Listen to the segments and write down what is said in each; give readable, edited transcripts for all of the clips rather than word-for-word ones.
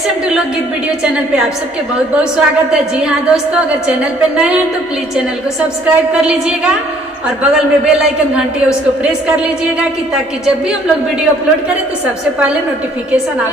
SM2 लोकगीत video channel पे आप सबके बहुत बहुत स्वागत है। जी हाँ दोस्तों, अगर चैनल पे नए हैं तो प्लीज चैनल को सब्सक्राइब कर लीजिएगा और बगल में बेल आइकन घंटी है उसको प्रेस कर लीजिएगा कि ताकि जब भी हम लोग वीडियो अपलोड करें तो सबसे पहले नोटिफिकेशन आप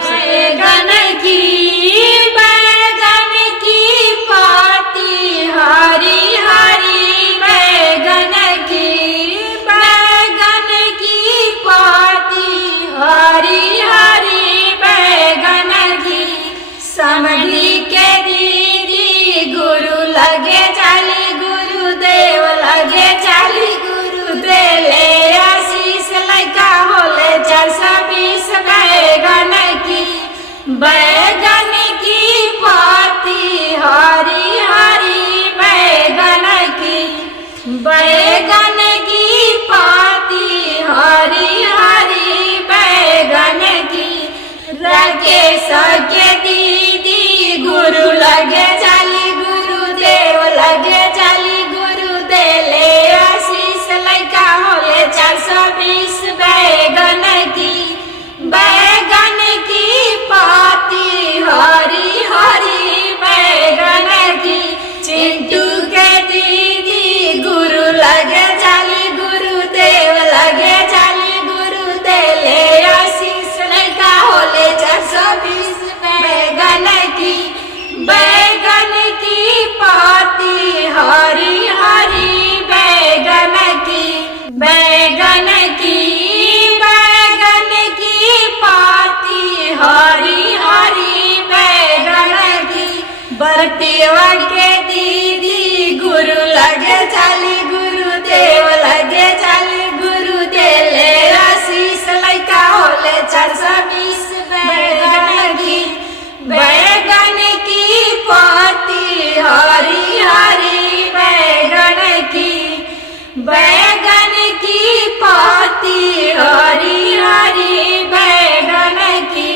समधी के दीदी गुरु लगे चाली गुरुदेव लगे चाली गुरु देले आशीष लैका होले 420 बैगन की पाती हरी हरी बैगन की पाती हरी हरी बैगन की राकेश के दीदी गुरु लगे चाली गुरुदेव लगे चाली गुरु देले आशीष लैका होले 420 बैगन की पाती हरी हरी बैगन की चिंटू के दीदी गुरु लगे चाली गुरुदेव लगे चाली गुरु देले आशीष लैका होले 420 बैगन की पाती हरी हरी बैगन की पाती हरी हरी बैगन की बरतिया के दीदी गुरु लगे चाली गुरुदेव लगे चाली गुरु देले आशीष लैका होले 420 बैगन की पाती हरी हरी बैगन की पाती हरी हरी बैगन की।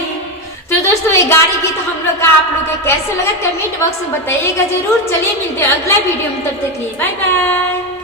तो दोस्तों ये गाड़ी गीत हम लोग का आप लोग को कैसे लगा कमेंट बॉक्स में बताइएगा जरूर। चलिए मिलते हैं अगला वीडियो में, तब तक के लिए बाय बाय।